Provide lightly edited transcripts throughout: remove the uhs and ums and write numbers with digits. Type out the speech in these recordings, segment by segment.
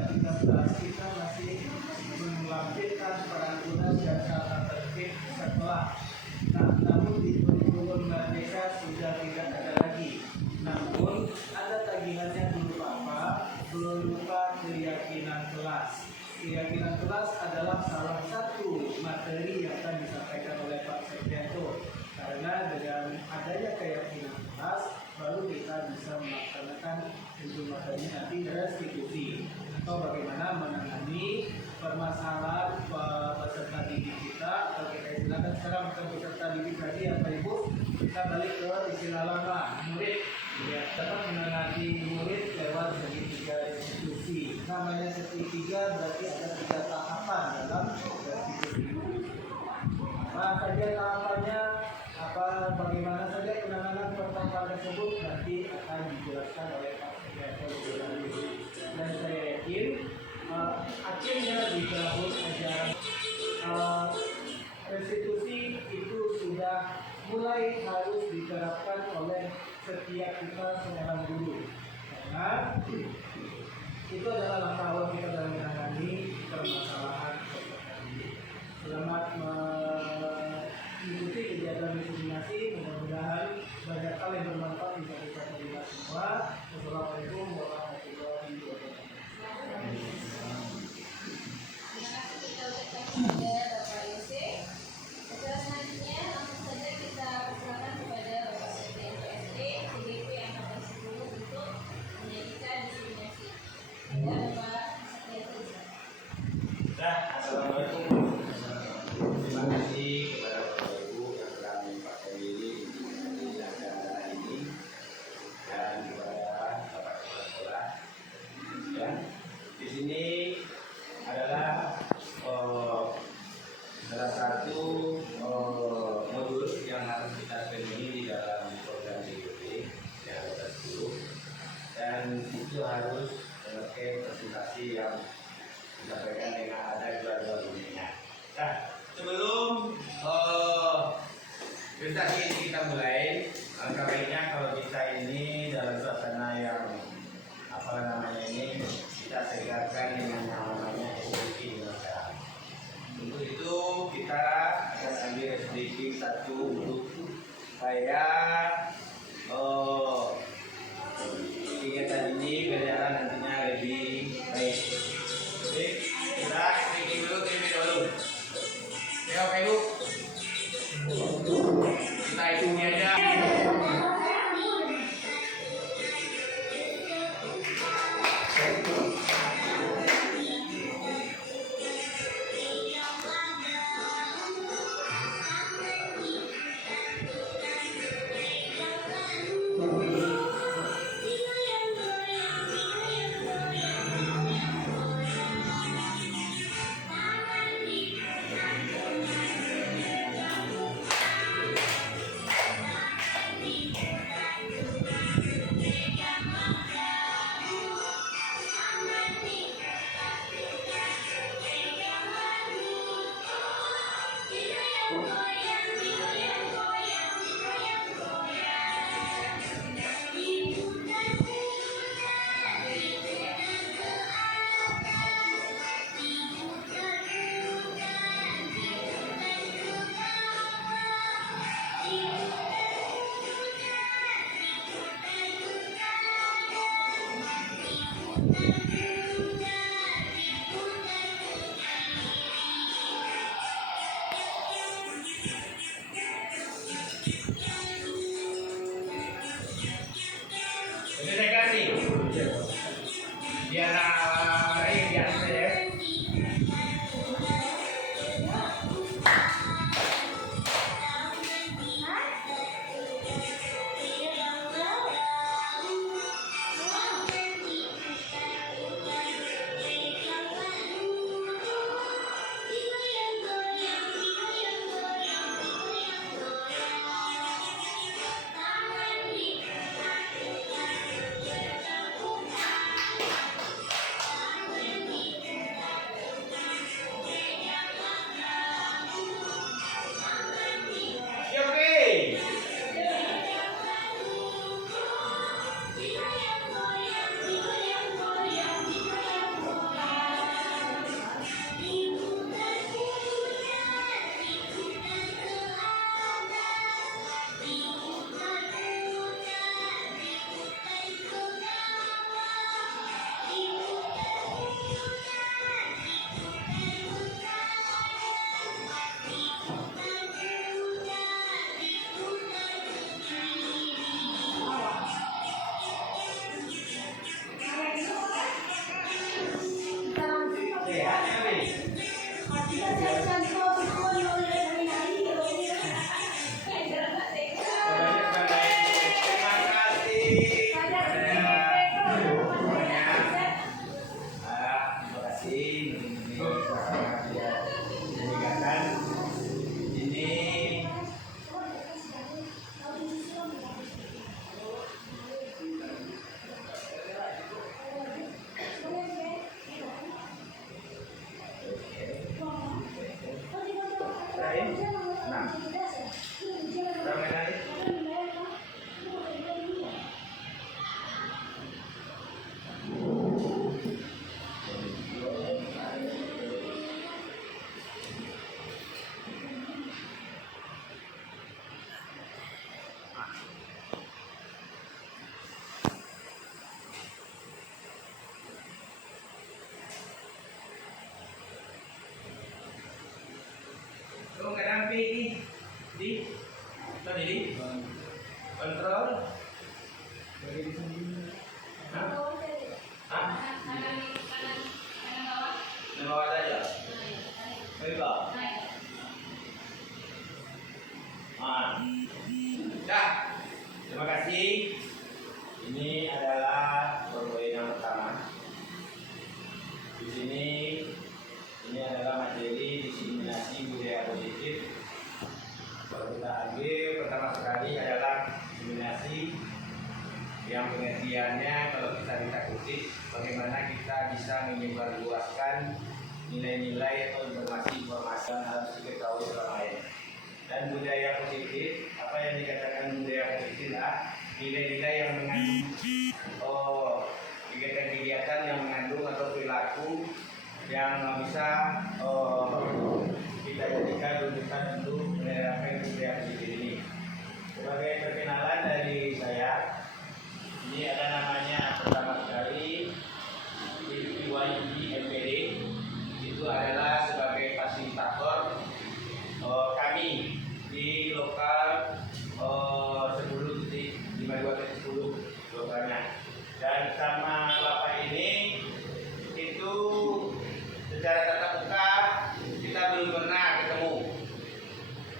ke-13 kita masih melampirkan peraturan dan tata tertib sekolah. Nah, namun di kurikulum Merdeka sudah tidak ada lagi. Namun ada tagihannya berupa apa? Berupa keyakinan kelas. Keyakinan kelas adalah salah satu materi yang akan disampaikan oleh Pak Sekretariat. Karena dengan adanya keyakinan kelas, baru kita bisa melaksanakan untuk materi nanti restitusi atau bagaimana menangani permasalahan peserta didik kita, atau kita istilahkan sekarang bukan peserta didik lagi ya Pak Ibu, kita balik ke istilah lama, murid ya, dapat menangani murid lewat segitiga restitusi. Namanya segitiga berarti ada 3 tahapan dalam restitusi. Apa saja tahapannya, bagaimana saja penanganan pertama tersebut nanti akan dijelaskan oleh Pak Sekretariat. Dan saya yakin akhirnya di tahun ajaran restitusi itu sudah mulai harus diterapkan oleh setiap kita seorang guru, karena itu adalah langkah awal kita dalam menangani permasalahan peserta didik. Selamat mengikuti kegiatan diseminasi, mudah-mudahan banyak hal yang bermanfaat bisa kita terima semua. Wassalamualaikum warahmatullahi wabarakatuh. Bapak Yose. Setelah selanjutnya langsung saja kita persilakan kepada Bapak Sekjen PSD CDP angkatan 10 untuk menyajikan diseminasi. Ada Bapak Sekjen. Assalamualaikum. Terima kasih kepada Bapak Ibu yang telah menyempatkan diri di acara ini dan kepada Bapak Kepala Sekolah. Ya, di sini adalah salah satu modul yang harus kita penuhi di dalam program CDP yang ada 10, dan itu harus memakai presentasi yang disampaikan dengan ada dua bunyinya. Nah, sebelum presentasi ini kita mulai, alangkah baiknya kalau kita ini dalam suasana yang kita segarkan dengan namanya SDK di masyarakat. Untuk itu kita akan ambil SDK 1 untuk supaya kegiatan ini berjalan nantinya lebih baik. Oke, kita SDK dulu, terlebih dahulu. Ya Bapak Ibu, kita hitungi aja. kasih ini sama dia meninggalkan ini. Nah, ramai lagi. Kung kadang ini di ito di control. Hah? Hah? Nabawa saja. May ba? Dah. Terima kasih. Ini adalah poin yang pertama. Di sini ini adalah materi diseminasi budaya positif. Kalau kita ambil pertama sekali adalah diseminasi yang pengertiannya kalau kita kutip bagaimana kita bisa menyebarluaskan nilai-nilai atau informasi-informasi yang harus diketahui orang lain. Dan budaya positif, apa yang dikatakan budaya positif adalah nilai-nilai yang mengandung kegiatan-kegiatan yang mengandung atau perilaku yang bisa kita jadikan rujukan untuk menerapkan budaya positif ini. Sebagai perkenalan dari saya, ini ada namanya pertama sekali PYD MPD, itu adalah sebagai fasilitator kami di lokal 10.52.10 lokalnya. Dan sama Bapak ini itu secara tatap muka kita belum pernah ketemu.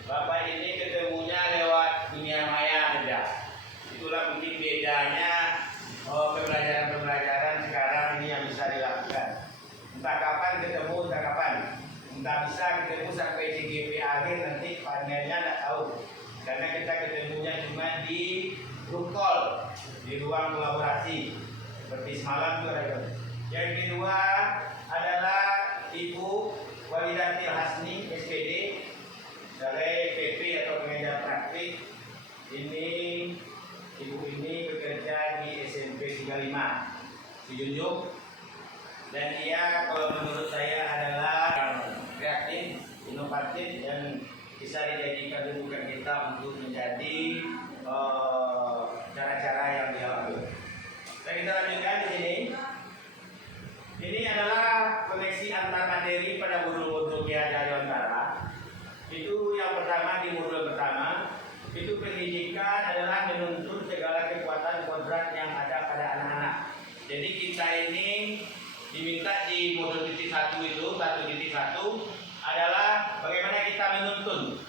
Bapak ini ketemunya lewat dunia maya saja. Itulah mungkin bedanya pembelajaran sekarang ini yang bisa dilakukan. Entah kapan ketemu, entah kapan. Entah bisa ketemu sampai CGP akhir nanti panelnya tidak tahu. Karena kita ketemunya cuma di grup call, di ruang kolaborasi. Seperti semalam itu ada. Yang kedua adalah Ibu Walidatil Hasni SPD dari PP atau pengajar praktik. Ini ibu ini bekerja di SMP 35 di Junjung, dan dia kalau menurut saya adalah kreatif, inovatif, dan bisa dijadikan rujukan kita untuk menjadi cara-cara yang dia lakukan. Dan kita lanjutkan di sini. Ini adalah koneksi antar materi pada modul-modul Kiai Antara. Itu yang pertama di modul pertama. Itu pendidikan adalah menuntut segala kekuatan kodrat yang ada pada anak-anak. Jadi kita ini diminta di modul titik 1 itu 1.1 adalah bagaimana kita menuntun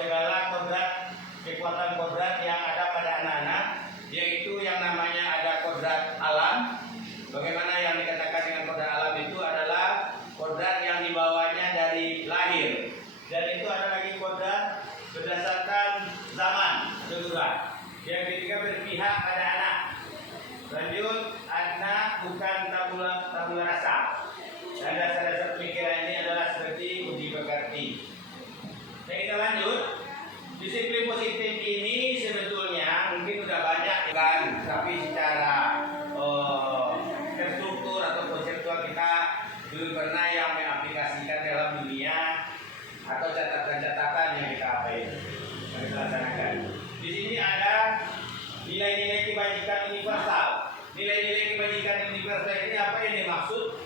segala kodrat, kekuatan kodrat yang ada pada anak-anak, yaitu yang namanya ada kodrat alam. Bagaimana yang dikatakan dengan kodrat alam itu adalah kodrat yang dibawanya dari lahir, dan itu ada lagi kodrat berdasarkan zaman atau durasi. Yang ketiga berpihak pada anak. Lanjut, anak bukan tabula rasa. Dan dasar-dasar pemikiran ini adalah seperti budi pekerti. Dan kita lanjut. Disiplin positif ini sebetulnya mungkin sudah banyak kan, tapi secara terstruktur atau konseptual kita belum pernah yang mengaplikasikan dalam dunia atau catatan-catatan yang kita laksanakan. Di sini ada nilai-nilai kebajikan universal. Nilai-nilai kebajikan universal ini apa yang dimaksud?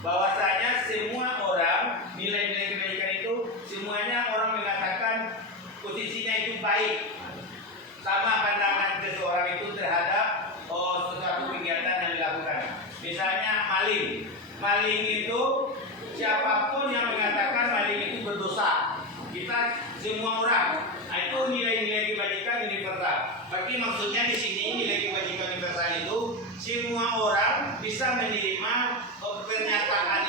Bahwasanya semua orang, nilai-nilai kebajikan itu semuanya orang mengatakan posisinya itu baik. Sama pandangan seseorang itu terhadap suatu kegiatan yang dilakukan. Misalnya maling. Maling itu siapapun yang mengatakan maling itu berdosa. Kita semua orang. Nah, itu nilai-nilai kebajikan universal. Berarti maksudnya di sini nilai kebajikan universal itu semua orang bisa menerima pernyataan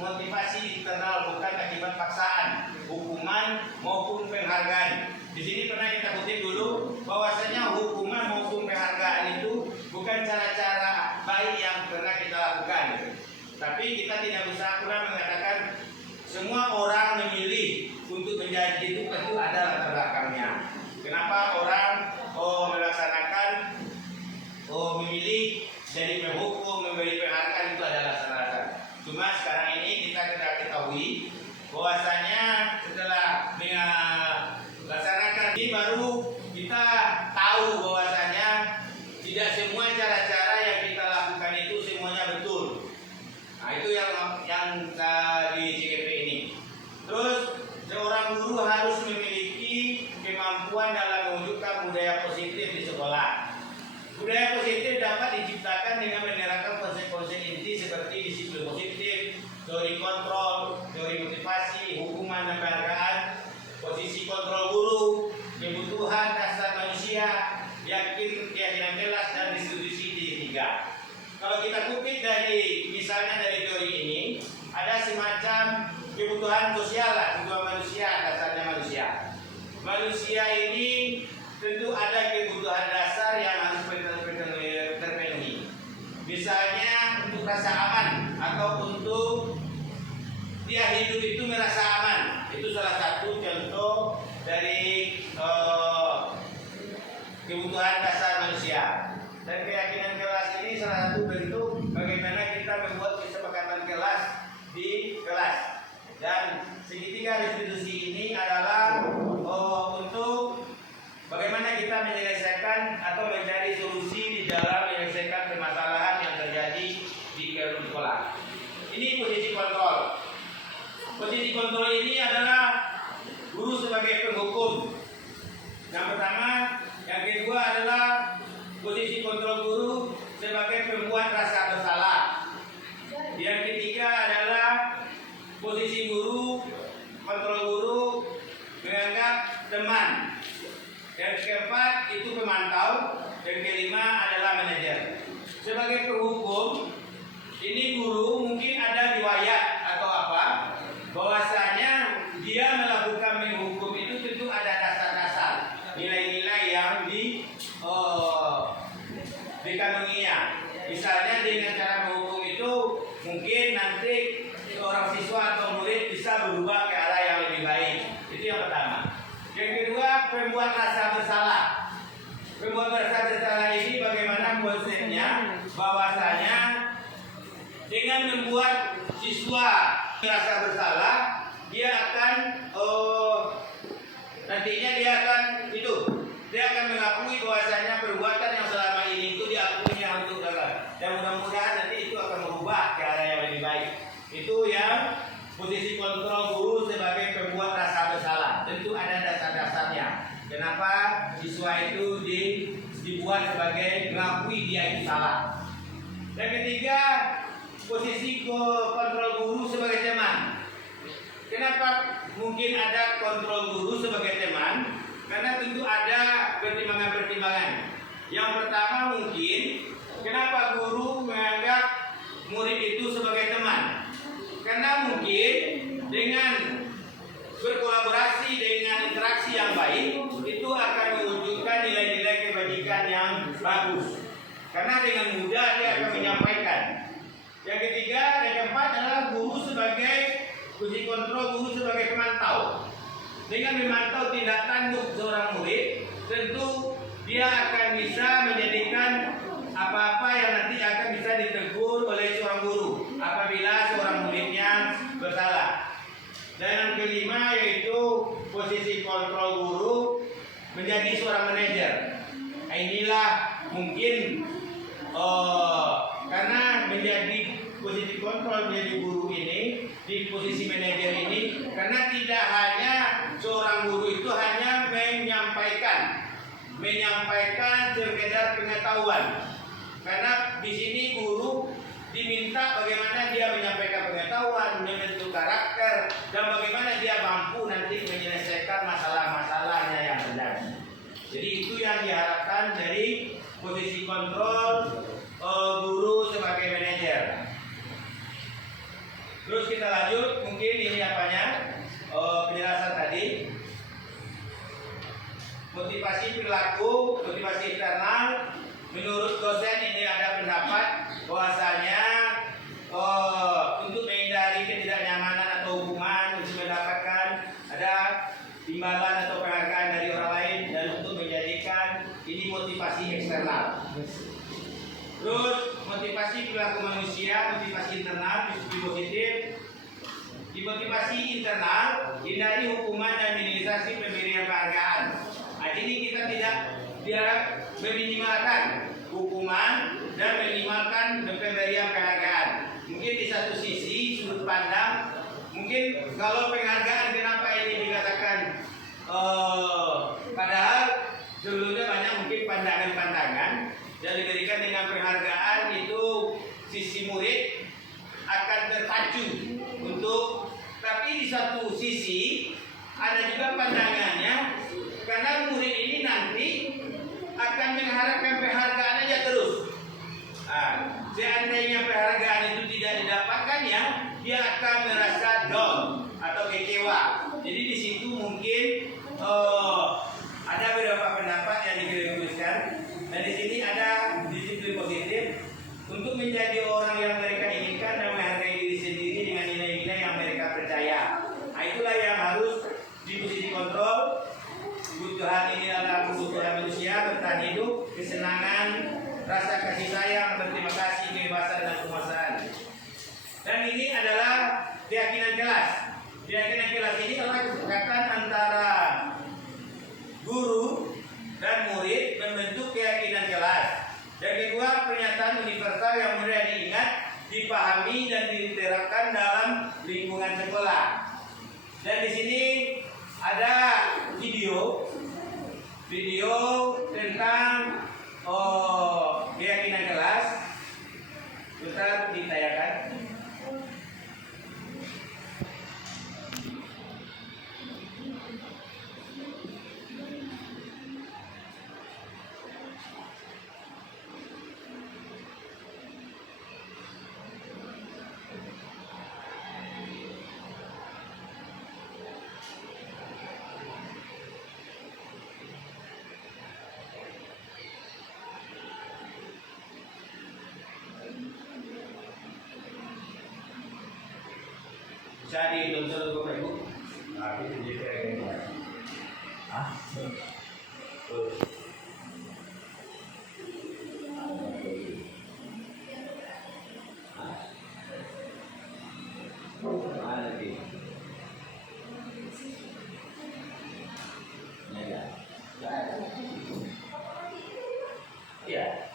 motivasi di internal, bukan akibat paksaan, hukuman maupun penghargaan. Di sini pernah kita kutip dulu bahwasanya hukuman maupun penghargaan itu bukan cara-cara baik yang pernah kita lakukan. Tapi kita tidak bisa pernah mengatakan semua orang memilih untuk menjadi itu tentu ada latar belakangnya. Kenapa orang melaksanakan memilih jadi penghukum, memberi penghargaan itu adalah alasan. Cuma sekarang ini kita ketahui bahwasanya setelah melaksanakan ini baru kita tahu bahwasanya tidak semua cara-cara yang kita lakukan itu semuanya betul. Nah itu yang di CGP ini. Terus seorang guru harus memiliki kemampuan dalam mewujudkan budaya positif di sekolah. Budaya positif dapat diciptakan dengan menerapkan konsep-konsep inti seperti disiplin positif, teori kontrol, teori motivasi, hukuman dan penghargaan, posisi kontrol guru, kebutuhan dasar manusia, keyakinan kelas dan distribusi tiga. Kalau kita kutip dari misalnya dari teori ini, ada semacam kebutuhan sosial lah, kebutuhan manusia, dasarnya manusia. Manusia ini tentu ada kebutuhan dasar yang harus terpenuhi. Misalnya untuk rasa aman atau untuk dia hidup itu merasa aman. Itu salah satu contoh dari kebutuhan dasar manusia. Dan keyakinan kelas ini salah satu bentuk bagaimana kita membuat kesepakatan kelas di kelas. Dan segitiga restitusi ini adalah untuk bagaimana kita menyelesaikan atau mencari solusi di dalam menyelesaikan permasalahan yang terjadi di sekolah. Ini posisi kontrol. Posisi kontrol ini adalah guru sebagai penghukum. Yang pertama, yang kedua adalah posisi kontrol guru sebagai pembuat rasa bersalah. Yang ketiga adalah posisi guru, kontrol guru menganggap teman. Yang keempat itu pemantau. Yang kelima adalah manajer. Sebagai penghukum, ini guru mungkin ada riwayat atau apa, bahwasanya dia melakukan menghukum itu tentu ada dasar-dasar nilai-nilai yang dikandunginya. Misalnya dengan cara menghukum itu mungkin nanti seorang siswa atau murid bisa berubah ke arah yang lebih baik. Itu yang pertama. Yang kedua, pembuat rasa bersalah. Pembuat rasa bersalah ini bagaimana konsepnya? Bahwasanya dengan membuat siswa merasa bersalah, dia akan nantinya dia akan mengakui bahwasanya perbuatan yang selama ini itu diakuinya untuk gagal. Dan mudah-mudahan nanti itu akan berubah ke arah yang lebih baik. Itu yang posisi kontrol guru sebagai pembuat rasa bersalah. Tentu ada dasar-dasarnya. Kenapa siswa itu dibuat sebagai mengakui dia itu salah. Yang ketiga, posisi kontrol guru sebagai teman. Kenapa mungkin ada kontrol guru sebagai teman? Karena tentu ada pertimbangan-pertimbangan. Yang pertama mungkin, kenapa guru menganggap murid itu sebagai teman? Karena mungkin dengan berkolaborasi dengan interaksi yang baik itu akan mewujudkan nilai-nilai kebajikan yang bagus. Karena dengan mudah dia akan menyampaikan. Yang ketiga dan keempat adalah guru sebagai posisi kontrol guru sebagai pemantau. Dengan memantau tindak tanduk seorang murid, tentu dia akan bisa menjadikan apa-apa yang nanti akan bisa ditegur oleh seorang guru apabila seorang muridnya bersalah. Dan yang kelima yaitu posisi kontrol guru menjadi seorang manajer. Nah, inilah mungkin karena menjadi posisi kontrol menjadi guru ini di posisi manajer ini, karena tidak hanya seorang guru itu hanya menyampaikan sekedar pengetahuan. Karena di sini guru diminta bagaimana dia menyampaikan pengetahuan, membentuk karakter, dan bagaimana dia mampu nanti menyelesaikan masalah-masalahnya yang terjadi. Jadi itu yang diharapkan dari posisi kontrol guru sebagai manajer. Terus kita lanjut, mungkin ini apanya? Penjelasan tadi. Motivasi perilaku, motivasi internal. Menurut dosen ini ada pendapat bahwasanya untuk menghindari ketidaknyamanan atau hukuman, untuk mendapatkan ada imbalan atau penghargaan dari orang lain, dan untuk menjadikan ini motivasi eksternal. Terus motivasi perilaku manusia, motivasi internal, disiplin positif. Di motivasi internal, hindari hukuman dan minimalisasi pemberian penghargaan. Nah, jadi kita tidak meminimalkan hukuman dan meminimalkan pemberian penghargaan. Mungkin di satu sisi sudut pandang, mungkin kalau penghargaan kenapa ini dikatakan padahal sebelumnya banyak mungkin pandangan-pandangan yang diberikan dengan penghargaan itu sisi murid akan terpacu untuk, tapi di satu sisi ada juga pandangannya karena murid ini nanti akan mengharapkan penghargaan aja terus. Seandainya penghargaan itu tidak didapatkannya, dia akan merasa down atau kecewa. Jadi di situ mungkin ada beberapa pendapat yang dituliskan. Dan di sini ada disiplin positif untuk menjadi orang yang mereka inginkan dan menghargai diri sendiri dengan nilai-nilai yang mereka percaya. Nah, itulah yang harus dikontrol. Kebutuhan ini adalah kebutuhan manusia, bertahan hidup, kesenangan, rasa kasih sayang, berterima kasih, kebebasan dan penguasaan. Dan ini adalah keyakinan kelas. Keyakinan kelas ini adalah kesepakatan antara guru dan murid membentuk keyakinan kelas. Dan kedua, pernyataan universal yang mudah diingat, dipahami dan diterapkan dalam lingkungan sekolah. Dan di sini ada video tentang keyakinan kelas. Bisa ditayangkan. Bisa ditonton Bapak Ibu. Tapi di Ya.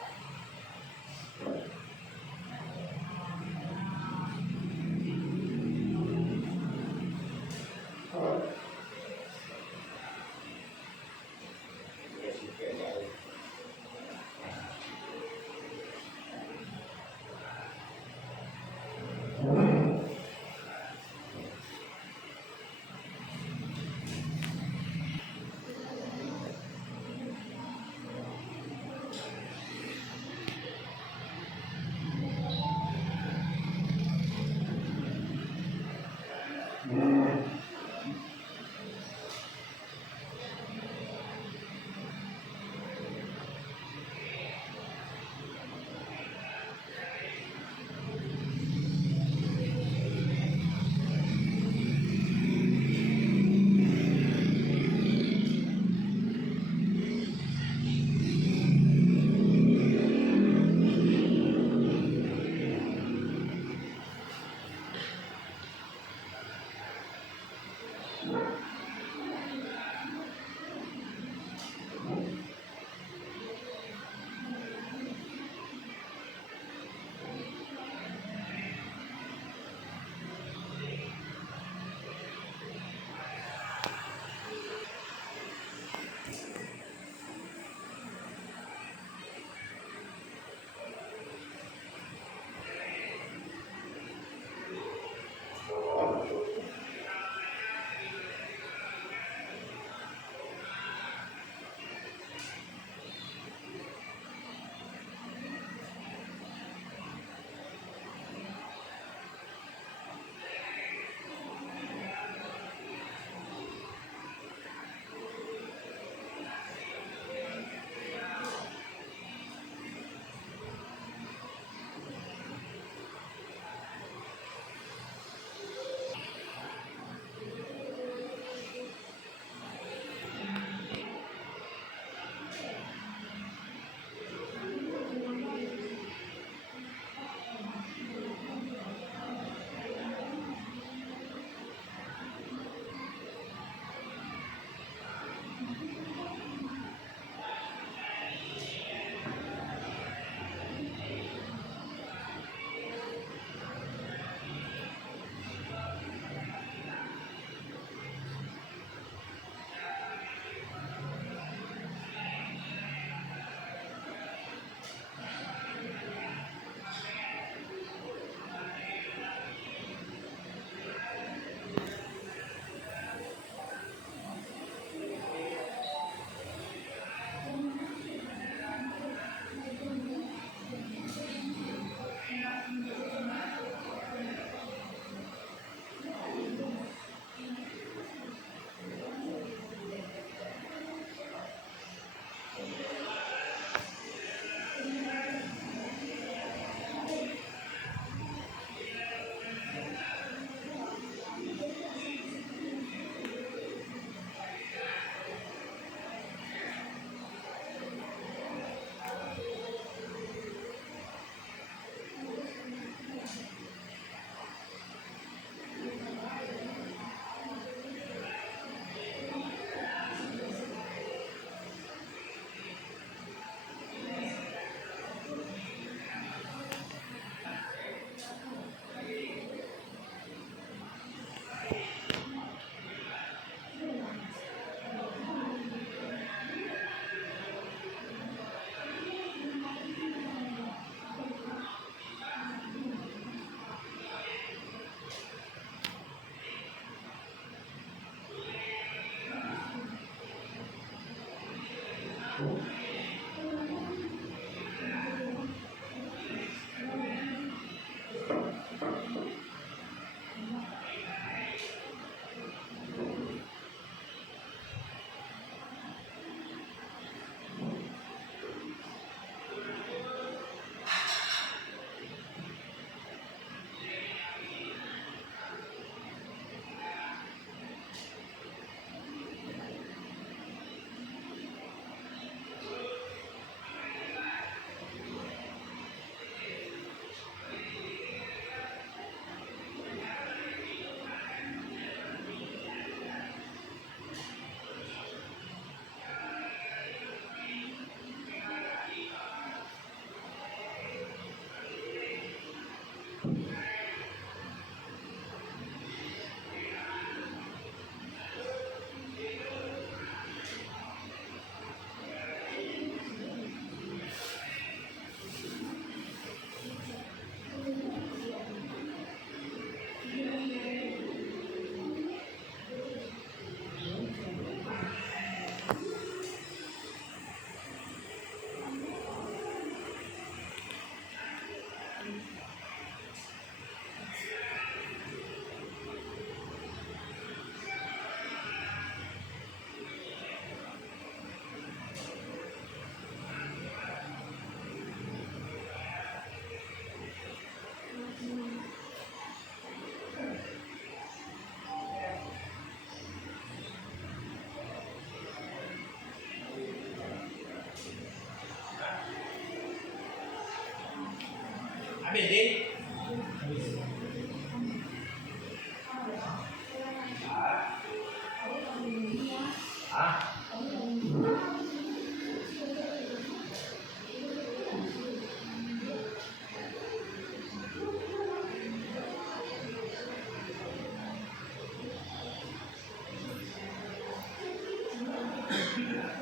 Hah?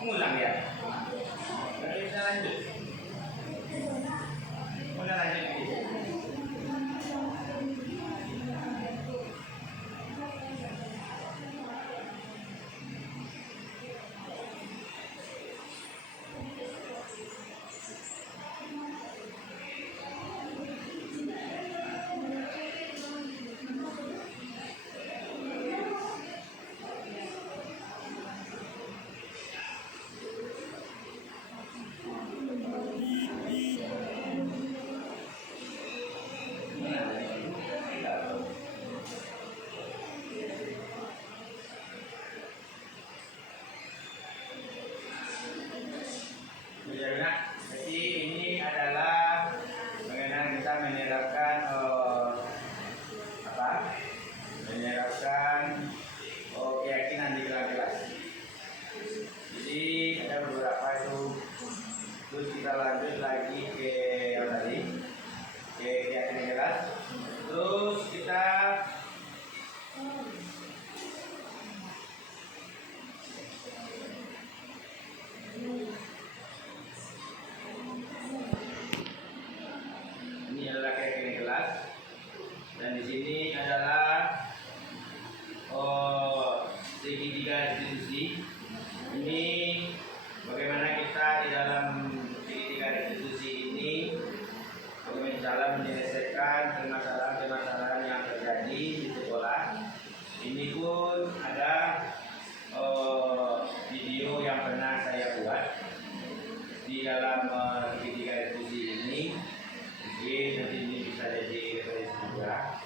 Ngulang ya? Berarti kita lanjut. Udah lanjut gitu. Jadi ini adalah bagaimana kita menerapkan keyakinan di dalam kelas. Jadi ada beberapa itu. Terus kita lanjut lagi ke yang tadi, ke keyakinan kelas. Terus kita ini adalah keyakinan kelas, dan di sini adalah segitiga institusi. Ini bagaimana kita di dalam segitiga institusi ini bagaimana cara menyelesaikan permasalahan-permasalahan yang terjadi di sekolah. Ini pun ada video yang pernah saya buat di dalam segitiga institusi ini. Mungkin nanti ini bisa jadi referensi juga.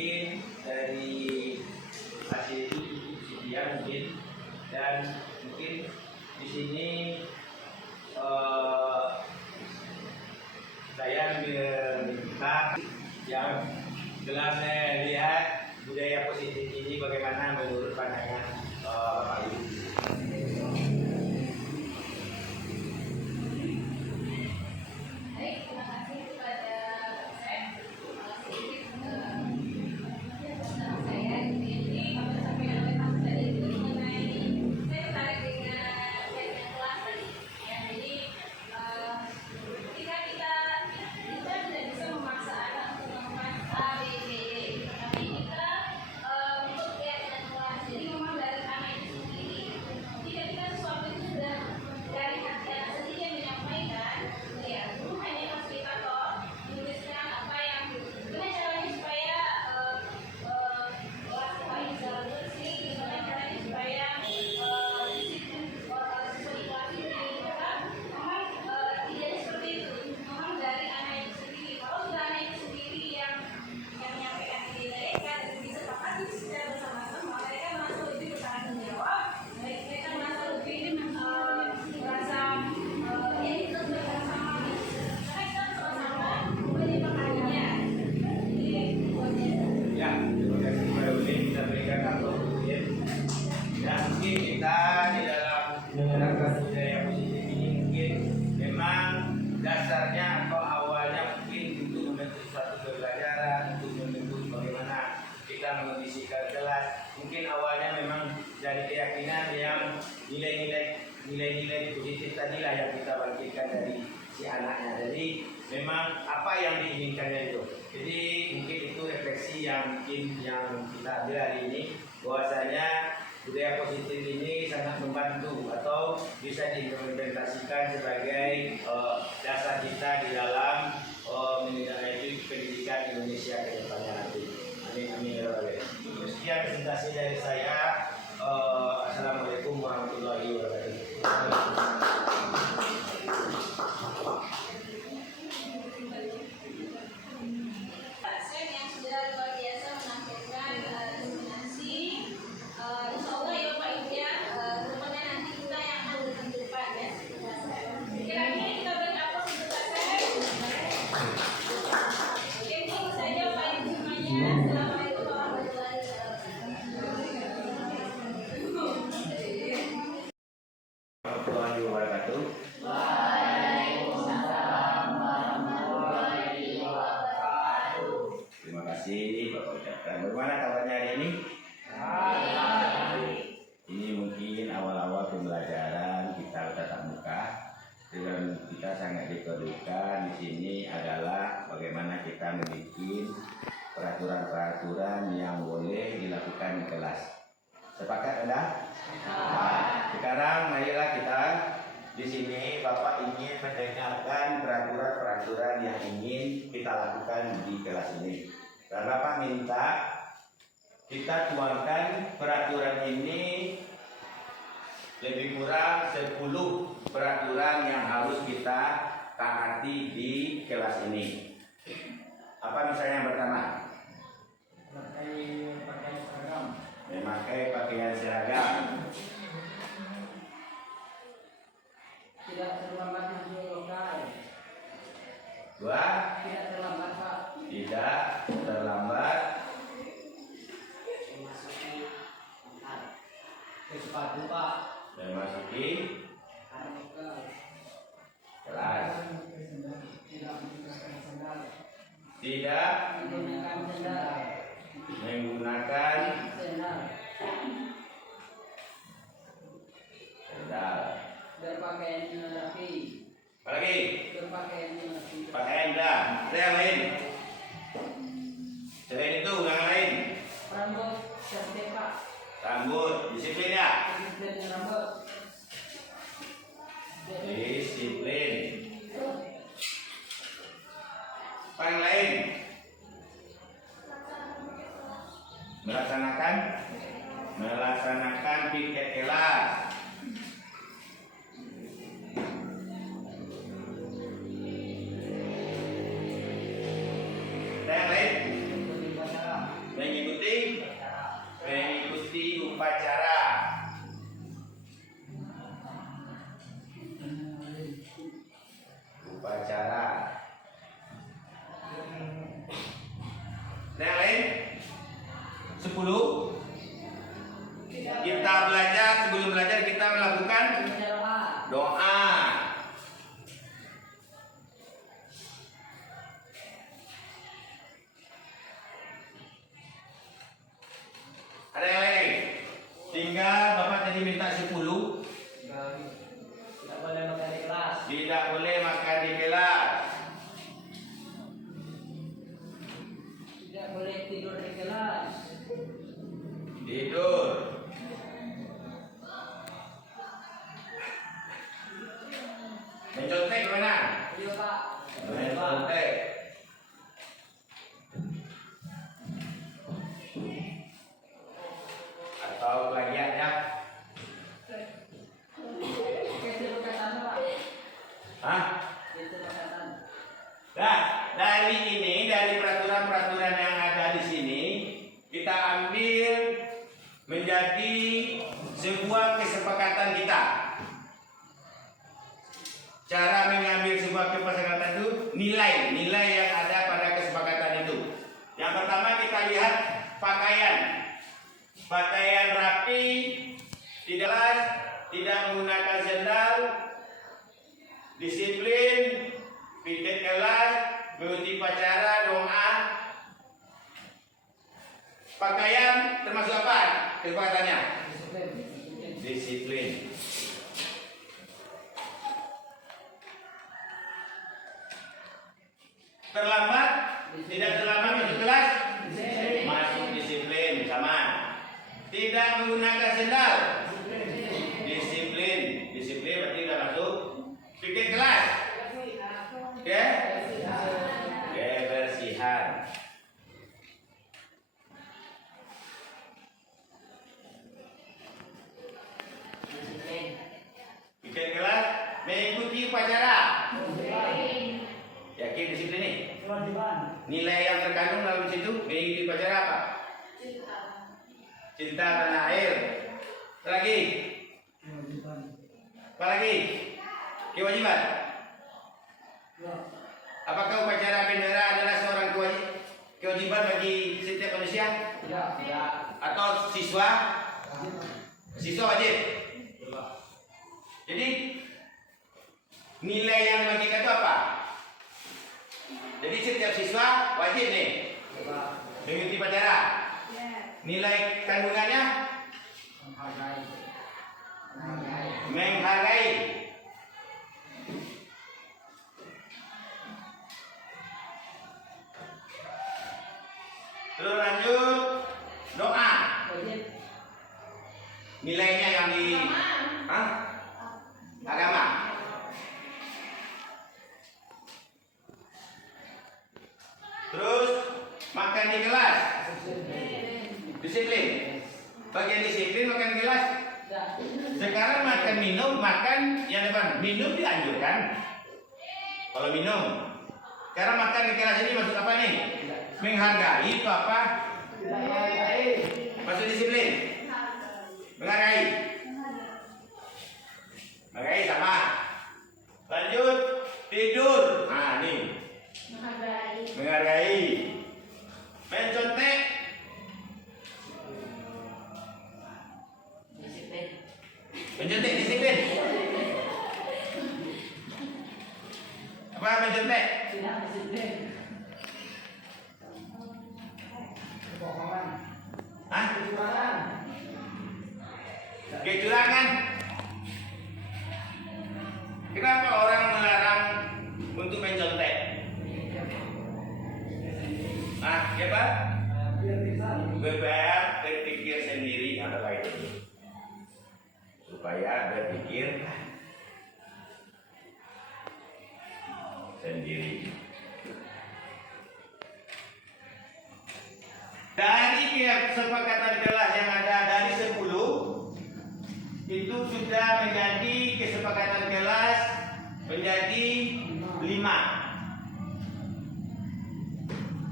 mungkin dari hasil itu cukup sekian mungkin, dan mungkin di sini saya minta yang telah melihat budaya positif ini bagaimana menurut pandangan Pak Ibu. Baik, terima kasih kepada Pak sedikit tentang saya ini apa sampaikan oleh Pak tadi itu mengenai saya tertarik dengan jaringan kelas tadi. Ya, jadi ketika kita tidak bisa memaksa anak untuk melakukan A, B, C, D, tapi kita untuk jaringan kelas. Jadi memang dari anak itu sendiri. Jadi ketika sesuatu itu sudah dari hati anak sendiri yang menyampaikan, ya guru hanya fasilitator menuliskan apa yang gimana caranya supaya kelas lain jalan bersih, gimana caranya supaya disiplin siswa di kelas ini, maka memang tidak seperti itu, memang dari anak itu sendiri. Kalau sudah anak itu sendiri yang menyampaikan ide mereka dan disepakati secara bersama-sama, mereka merasa lebih bertanggung jawab, mereka merasa lebih merasa ya kita sudah bersama, karena kita bersama menyepakatinya. Jadi luar biasa. Ya, terima kasih kepada Udin, kita berikan kartu Udin. Ya, mungkin kita di dalam menerapkan budaya positif ini mungkin memang dasarnya atau awalnya mungkin untuk membentuk suatu pembelajaran, untuk membentuk bagaimana kita mengondisikan kelas. Mungkin awalnya memang dari keyakinan yang nilai-nilai positif tadilah yang kita bangkitkan dari si anaknya. Jadi memang apa yang diinginkannya itu. Jadi mungkin itu refleksi yang mungkin yang kita ambil hari ini, bahwasanya budaya positif ini sangat membantu atau bisa diimplementasikan sebagai dasar kita di dalam menilai pendidikan Indonesia ke depannya nanti. Amin amin ya rabbal alamin. Sekian presentasi dari saya. Assalamualaikum warahmatullahi wabarakatuh. Pak Sen yang sudah luar biasa menampilkan dominasi. Insya Allah ya Pak Ibu ya, kedepannya nanti kita yang akan ditentukan ya. Kira-kira kita beri apa untuk Pak Sen? Oke, itu saja Pak Ibu semuanya. Assalamualaikum warahmatullahi Warahmatullahi wabarakatuh. Terima kasih Bapak ucapkan. Bagaimana kabarnya hari ini? Ini mungkin awal-awal pembelajaran kita tatap muka, dan kita sangat diperlukan di sini adalah bagaimana kita membuat peraturan-peraturan yang boleh dilakukan di kelas. Sepakat Anda? Sekarang marilah kita di sini Bapak ingin mendengarkan peraturan-peraturan yang ingin kita lakukan di kelas ini. Dan Bapak minta kita tuangkan peraturan ini lebih kurang 10 peraturan yang harus kita taati di kelas ini. Apa misalnya yang pertama? Memakai pakaian seragam. Tidak terlambat masuk lokal. 2. Tidak terlambat Pak. Tidak terlambat Sepatu Pak. memasuki Lokal. kelas. Tidak menggunakan sandal. Tidak Menggunakan sandal. menggunakan Sandal. sandal. Berpakaian rapi. Apa lagi? Berpakaian rapi. Pakaian dah. Ada yang lain? Selain itu, yang lain? Rambut tertib Pak. Rambut, disiplin ya? Disiplin rambut. Disiplin. Apa yang lain? Melaksanakan piket kelas. Ada yang lain? 10. Kita belajar, sebelum belajar kita melakukan doa. Ada yang lain? Tinggal Bapak tadi minta 10. Tidak boleh makan di kelas. Tidak boleh makan di kelas. Tidak boleh tidur di kelas. Tidur. Mencontek mana? Iya Pak. Mencontek. Atau plagiat ya? Kesepakatan Pak. Hah? Kesepakatan. Nah, dari peraturan-peraturan yang ada di sini, kita ambil menjadi sebuah kesepakatan kita. Cara mengambil sebuah kesepakatan itu nilai yang ada pada kesepakatan itu. Yang pertama kita lihat pakaian. Pakaian rapi, tidak menggunakan sendal, disiplin, piket kelas, mengikuti upacara, doa. Pakaian termasuk apa kesepakatannya? Disiplin. Terlambat, tidak terlambat masuk kelas, masuk disiplin sama. Tidak menggunakan sendal, disiplin berarti sudah masuk piket kelas. Oke? Kebersihan. Piket kelas mengikuti upacara. Yakin disiplin nih? Nilai yang terkandung dalam situ mengikuti upacara apa? Cinta tanah air. Apa lagi? Apa lagi? Kewajiban. Apakah upacara bendera adalah seorang kewajiban bagi setiap manusia? Tidak. Atau siswa? Siswa wajib. Jadi nilai yang bagi kita itu apa? Jadi setiap siswa wajib nih mengikuti upacara. Nilai kandungannya menghargai. Terus lanjut doa. Nilainya yang di agama. Terus makan di kelas. Disiplin. Bagian disiplin makan di kelas. Sekarang makan yang depan minum dianjurkan. Kalau minum. Sekarang makan di kelas ini maksud apa nih? Menghargai itu apa? Maksud disiplin. Menghargai. Menghargai sama. Lanjut tidur. Nah, nih. Menghargai. Mencontek. Mencontek disiplin. Apa mencontek? Tidak disiplin. Hah? Kecurangan. Kenapa orang melarang untuk mencontek? Ah, ya Pak? Beberapa berpikir sendiri apa itu? Supaya berpikir sendiri. Dari kesepakatan kelas yang ada dari 10 itu sudah menjadi kesepakatan kelas menjadi 5.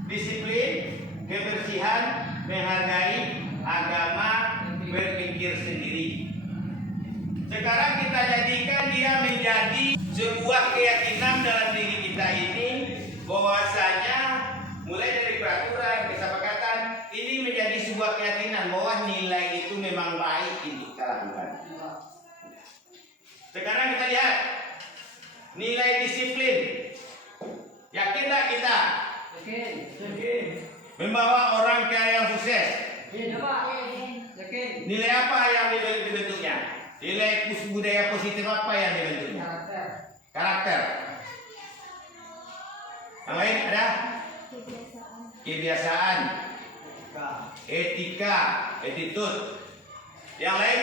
Disiplin, kebersihan, menghargai, agama, berpikir sendiri. Sekarang kita jadikan dia menjadi sebuah keyakinan dalam diri kita ini bahwasanya mulai dari peraturan, kesepakatan ini menjadi sebuah sebuah keyakinan bahwa nilai itu memang baik untuk kita lakukan. Sekarang kita lihat nilai disiplin. Yakin tak kita Yakin. membawa orang ke arah yang sukses? Yakin. Nilai apa yang dibentuknya? Nilai budaya positif apa yang dibentuknya? Karakter. Yang lain ada? Kebiasaan, etika, attitude. Yang lain?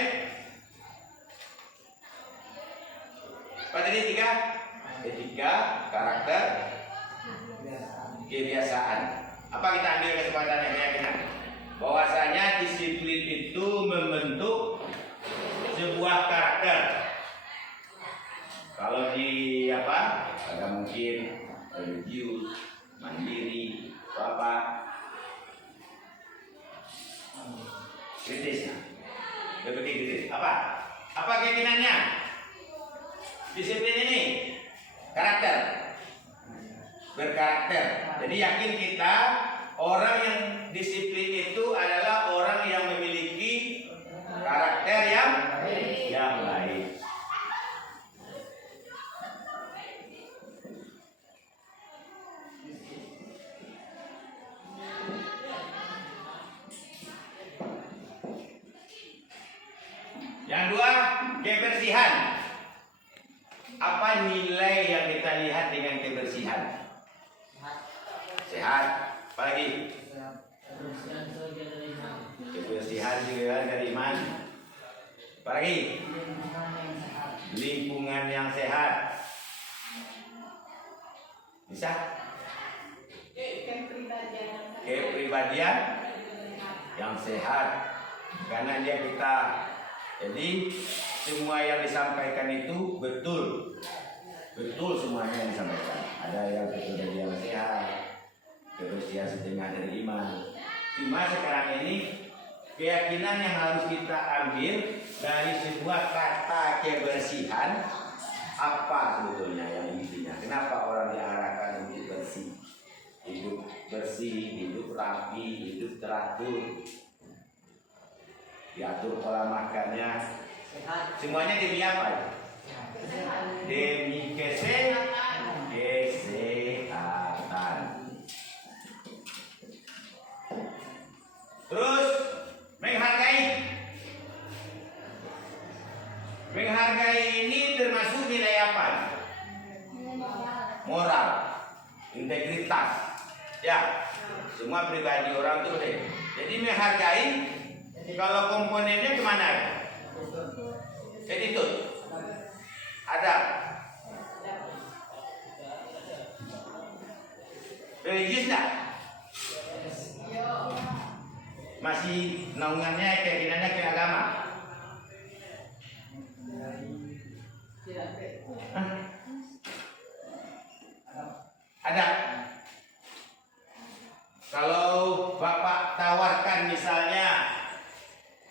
Apa tadi tiga? Etika, karakter, kebiasaan. Apa kita ambil kesempatan yang keyakinan? Bahwasanya disiplin itu membentuk sebuah karakter. Kalau di apa? Ada mungkin religius, mandiri, atau apa? Kritis. Lebih kritis. Apa? Apa keyakinannya? Disiplin ini karakter, berkarakter. Jadi yakin kita orang yang disiplin itu adalah orang yang memiliki karakter yang baik. Yang dua, kebersihan. Apa nilai yang kita lihat dengan kebersihan? Sehat. Apa lagi? Kebersihan juga dari iman. Apa lagi? Lingkungan yang sehat. Bisa? Kepribadian yang sehat. Karena dia kita. Jadi semua yang disampaikan itu betul semuanya yang disampaikan. Ada yang kepribadian yang sehat, kebersihan setengah dari iman. Cuma sekarang ini keyakinan yang harus kita ambil dari sebuah kata kebersihan apa sebetulnya yang intinya? Kenapa orang diarahkan untuk bersih? Hidup bersih, hidup rapi, hidup teratur. Diatur pola makannya, semuanya demi apa? Demi kesehatan. Terus menghargai ini termasuk nilai apa? Moral, integritas. Ya, semua pribadi orang itu deh. Jadi menghargai. Kalau komponennya kemana? Attitude. Ada. Religius enggak? Masih naungannya keyakinannya ke agama. Hah? Ada. Kalau Bapak tawarkan misalnya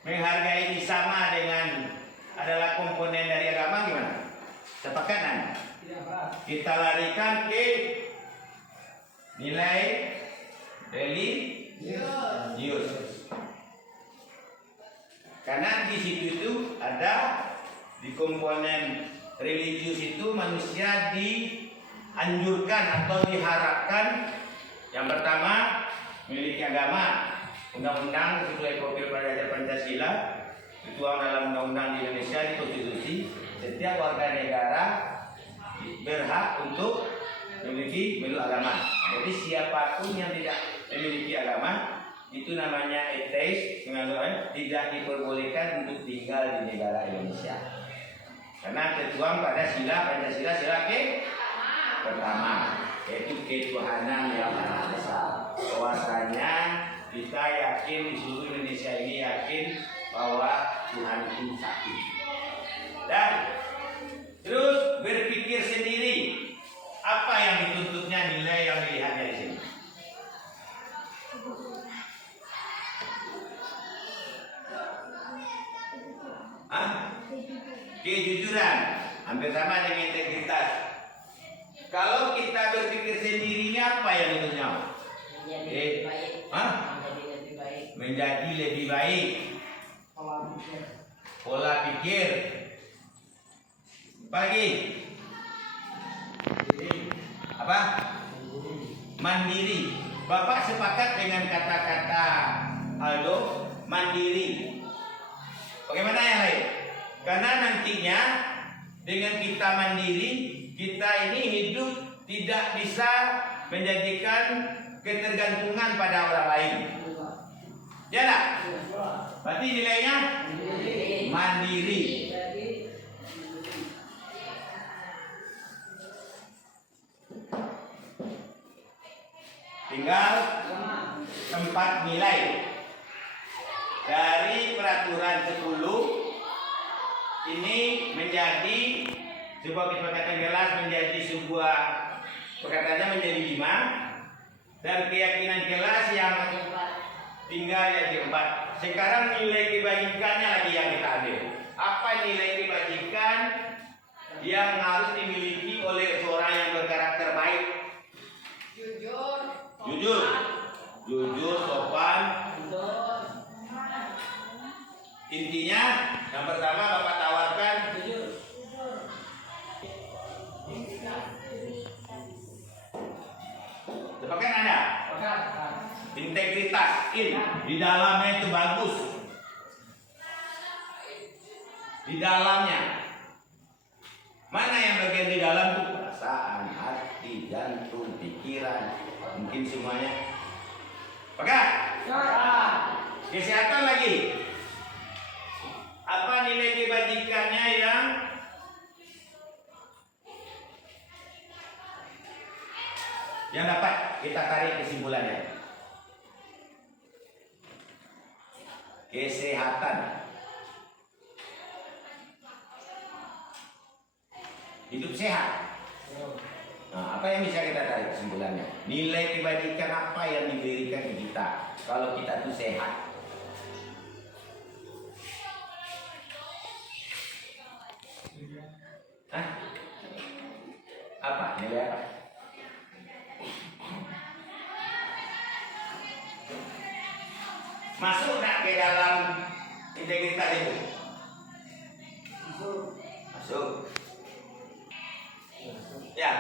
menghargai ini sama dengan adalah komponen dari agama gimana? Sepakat Anda? Kita larikan ke nilai religius. Karena di situ itu ada di komponen religius itu manusia dianjurkan atau diharapkan yang pertama memiliki agama. Undang-undang sesuai profil pada Pancasila dituang dalam undang-undang di Indonesia di konstitusi, setiap warga negara berhak untuk memiliki agama. Jadi siapapun yang tidak memiliki agama itu namanya ateis, tidak diperbolehkan untuk tinggal di negara Indonesia. Karena tertuang pada sila Pancasila sila pertama, yaitu ketuhanan yang Maha Esa. Bahwasanya kita yakin di seluruh Indonesia ini yakin bahwa Tuhan itu satu. Dan terus berpikir sendiri. Apa yang dituntutnya nilai yang dilihatnya di sini? Kejujuran, hampir sama dengan integritas. Kalau kita berpikir sendirinya apa yang dituntutnya? menjadi lebih baik. Pola pikir. Apa lagi? Apa? Mandiri. Bapak sepakat dengan kata-kata Aldo, mandiri. Bagaimana yang lain? Karena nantinya dengan kita mandiri, kita ini hidup tidak bisa menjadikan ketergantungan pada orang lain. Ya tak? Berarti nilainya mandiri. Tinggal 4 nilai dari peraturan 10 ini menjadi sebuah kesepakatan kelas, menjadi sebuah perkataannya menjadi 5, dan keyakinan kelas yang tinggal jadi 4. Sekarang nilai kebajikannya lagi yang kita ambil. Apa nilai kebajikan yang harus dimiliki oleh seorang yang berkarakter baik? Jujur, sopan. Intinya yang pertama Bapak tawarkan sepakat Anda? Integritas, di dalamnya itu bagus. Di dalamnya. Mana yang bagian di dalam itu? Perasaan, hati, jantung, pikiran, mungkin semuanya. Pakat? Kesehatan lagi. Apa nilai kebajikannya yang dapat kita tarik kesimpulannya? Kesehatan. Hidup sehat. Nah, apa yang bisa kita tarik kesimpulannya? Nilai kebajikan apa yang diberikan ke kita kalau kita itu sehat? Hah? Apa? Nilai apa? Masuk nggak ke dalam integritas itu? Masuk. Ya.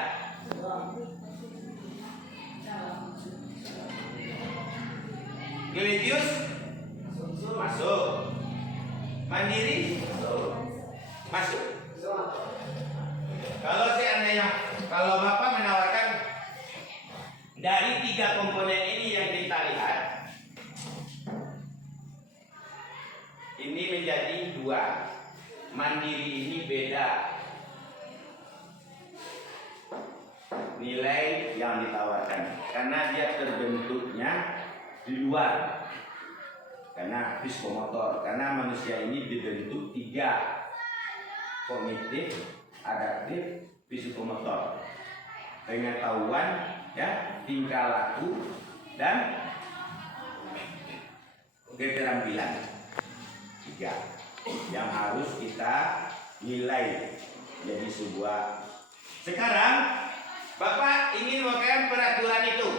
Religius? Masuk. Mandiri? Masuk. Kalau seandainya, kalau Bapak menawarkan dari 3 komponen ini yang kita lihat, ini menjadi 2. Mandiri ini beda nilai yang ditawarkan karena dia terbentuknya di luar, karena psikomotor, karena manusia ini dibentuk 3: kognitif, adaptif, psikomotor, pengetahuan, ya, tingkah laku, dan keterampilan. 3 yang harus kita nilai jadi sebuah. Sekarang Bapak ingin memakai peraturan itu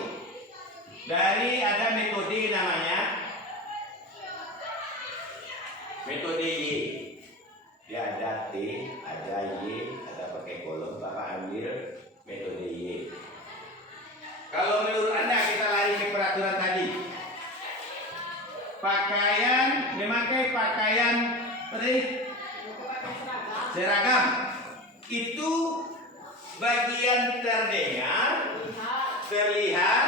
dari ada metode namanya metode Y. Dia ada T, ada Y, ada pakai kolom. Bapak ambil metode Y. Kalau menurut Anda kita lari ke peraturan tadi, pakaian, memakai pakaian seragam itu bagian terdengar, terlihat,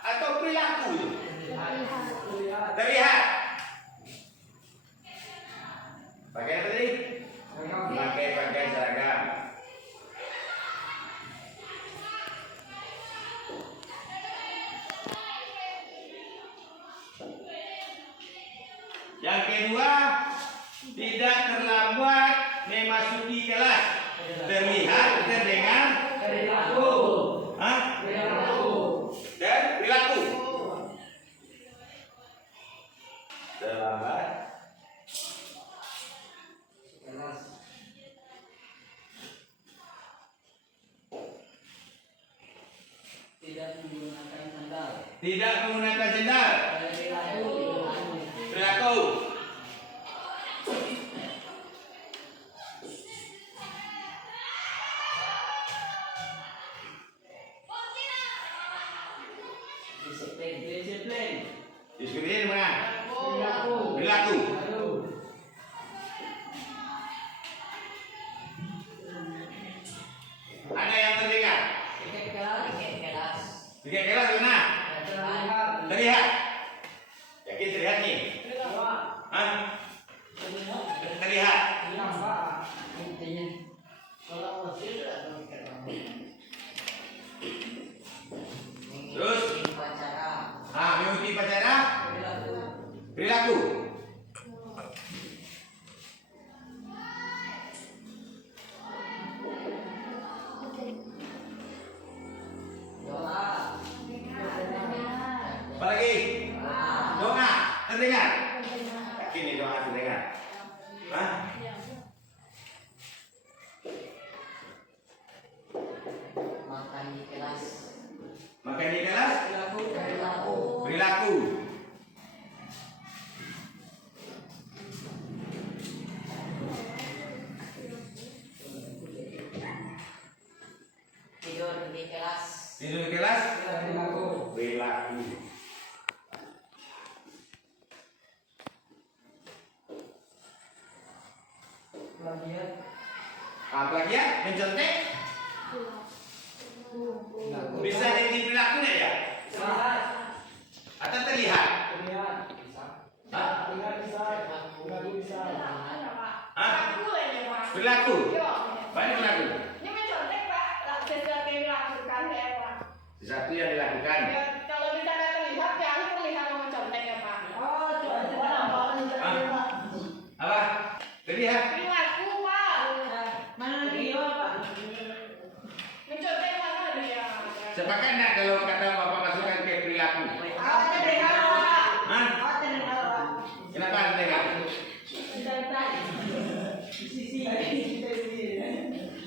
atau perilaku? Terlihat. Pakaian tadi memakai pakaian seragam. Yang kedua, tidak terlambat memasuki kelas. Terlihat, terdengar, perilaku. Hah? Dan perilaku. Terlambat. Tidak menggunakan sandal. Tidak menggunakan sendal. Perilaku. Disiplin. Disiplin mana? Perilaku. Perilaku. Aduh. Ada yang terdengar? Tiket kelas. Tiga kelas mana? Terlihat. Terlihat. Yakin terlihat nih? Dua. Hah? Terlihat. Nampak. Intinya. Kalau masih Terus? Mengikuti upacara. Perilaku. Apa lagi? Doa. Terdengar? Yakin nih doa terdengar? Hah? Makan di kelas. Makan di kelas? Perilaku. Tidur di kelas. Tidur di kelas? Perilaku. Perilaku. Plagiat. Plagiat? Mencontek? Bisa jadi perilaku nggak ya? Terlihat. Atau terlihat? Terlihat. Bisa. Hah? Terlihat bisa. Perilaku bisa. Hah? Perilaku? Banyak perilaku. Sesuatu yang dilakukan. Oh, coba nampak. Apa? Terlihat? Mana lagi? Pak? Sepakat nggak kalau kata Bapak masukkan ke perilaku? Hah? Kenapa terdengar?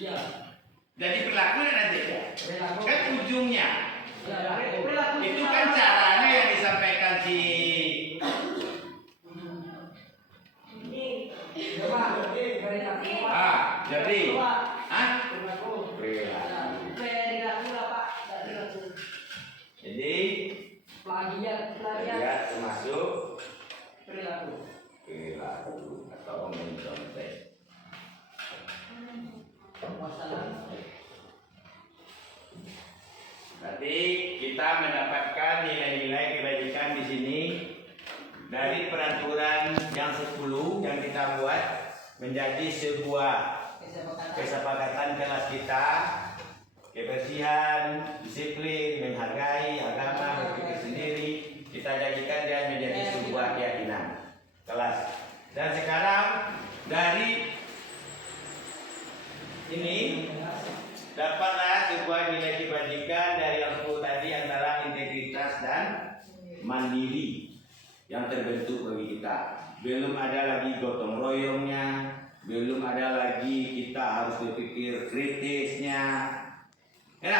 Iya. Jadi perilaku nanti. Perilaku. Kan ujungnya. Perilaku. Itu kan caranya yang disampaikan si jadi Perilaku. perilaku. Jadi Plagiat. terlihat termasuk Perilaku. perilaku atau mencontek. Masalah. Berarti kita mendapatkan nilai-nilai kebajikan di sini dari peraturan yang 10 yang kita buat menjadi sebuah kesepakatan kelas kita, kebersihan, disiplin, menghargai agama, berpikir sendiri, kita jadikan dia menjadi sebuah keyakinan kelas. Dan sekarang dari ini dapatlah sebuah nilai kebajikan dari yang 10 tadi antara integritas dan mandiri yang terbentuk bagi kita. Belum ada lagi gotong royongnya, belum ada lagi kita harus berpikir kritisnya. Ya,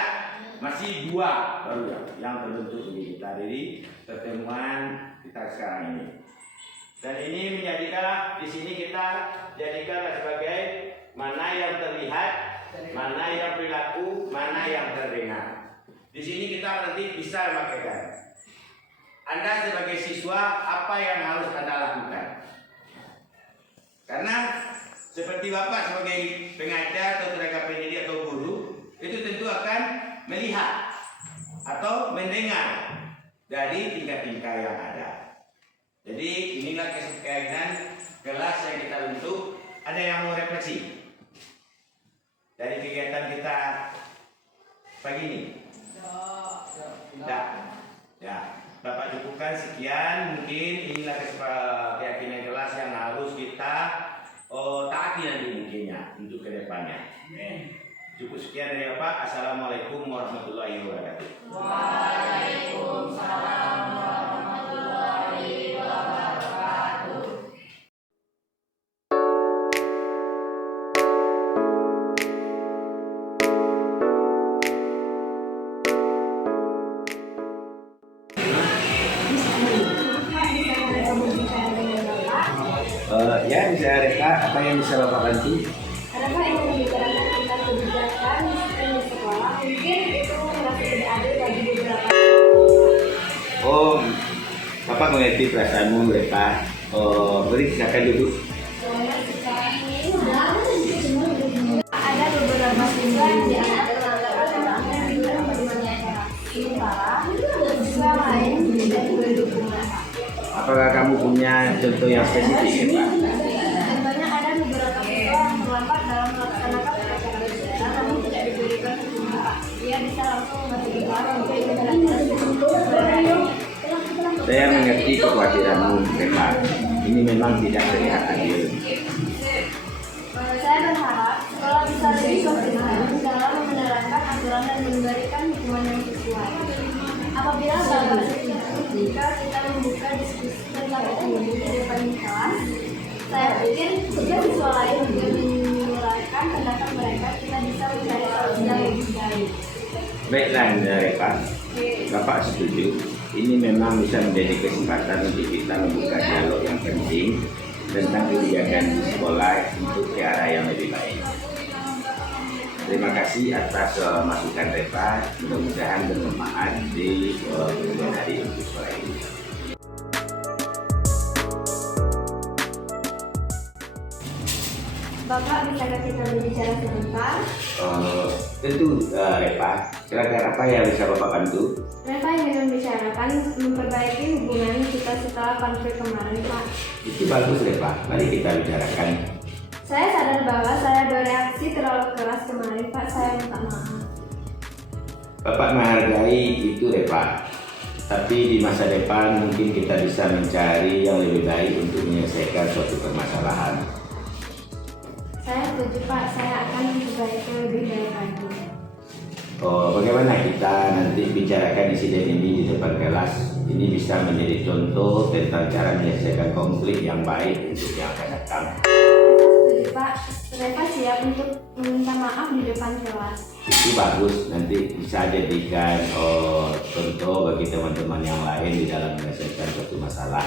masih 2 baru yang terbentuk bagi kita dari pertemuan kita sekarang ini. Dan ini menjadikan di sini kita jadikan sebagai mana yang terlihat, mana yang perilaku, mana yang terdengar. Di sini kita nanti bisa memakaikan. Anda sebagai siswa apa yang harus Anda lakukan? Karena seperti Bapak sebagai pengajar atau tenaga pendidik atau guru itu tentu akan melihat atau mendengar dari tingkat-tingkat yang ada. Jadi inilah keyakinan kelas yang kita bentuk. Ada yang mau refleksi dari kegiatan kita pagi ini? Tidak. Ya, Bapak cukupkan sekian. Mungkin inilah keyakinan kelas yang harus kita taati nanti mungkinnya untuk kedepannya. Cukup sekian dari Bapak. Assalamualaikum warahmatullahi wabarakatuh. Waalaikumsalam warahmatullahi wabarakatuh. Bisa Ya, bisa Reva, apa yang bisa Bapak bantu? Karena Pak ingin membicarakan tentang kebijakan disiplin di sekolah, mungkin itu merasa tidak adil bagi beberapa. Oh, Bapak mengerti perasaanmu, Reva. Oh, beri silakan duduk. Soalnya sekarang ini ada beberapa siswa yang dianggap melanggar aturan yang dilarang bagi masyarakat. Sementara siswa lain tidak diberi dukungan. Apakah kamu punya contoh yang spesifik, Reva? Contohnya ada beberapa siswa yang terlambat dalam melaksanakan upacara sejarah namun tidak diberikan dukungan. Dia bisa langsung memasuki kelas untuk menjalankan Saya mengerti kekhawatiranmu, Reva. Ini memang tidak terlihat adil. Saya berharap sekolah bisa lebih konsisten dalam menerapkan aturan dan memberikan hukuman yang sesuai. Apabila Bapak setuju jika kita membuka diskusi tentang ini di depan kelas, saya pikir jika siswa lain juga menyuarakan pendapat mereka, kita bisa mencari solusi yang lebih baik. Baiklah, Reva. Bapak setuju. Ini memang bisa menjadi kesempatan untuk kita membuka dialog yang penting tentang kebijakan di sekolah untuk ke arah yang lebih baik. Terima kasih atas masukan Reva. Mudah-mudahan bermanfaat di kemudian hari untuk sekolah ini. Bapak, bisakah kita berbicara sebentar? Tentu, Reva. Kira-kira apa yang bisa Bapak bantu? Reva ingin membicarakan memperbaiki hubungan kita setelah konflik kemarin, Pak. Itu bagus, Reva. Mari kita bicarakan. Saya sadar bahwa saya bereaksi terlalu keras kemarin, Pak. Saya minta maaf. Bapak menghargai itu, Reva. Tapi di masa depan mungkin kita bisa mencari yang lebih baik untuk menyelesaikan suatu permasalahan. Saya setuju, Pak. Saya akan memperbaiki lebih baik lagi. Oh, bagaimana kita nanti bicarakan insiden ini di depan kelas? Ini bisa menjadi contoh tentang cara menyelesaikan konflik yang baik untuk yang akan datang. Setuju, Pak. Reva siap untuk meminta maaf di depan kelas. Itu bagus, nanti bisa jadikan contoh bagi teman-teman yang lain di dalam menyelesaikan suatu masalah.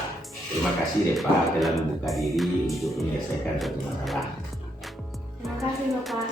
Terima kasih Reva telah membuka diri untuk menyelesaikan suatu masalah. Terima kasih, Bapak.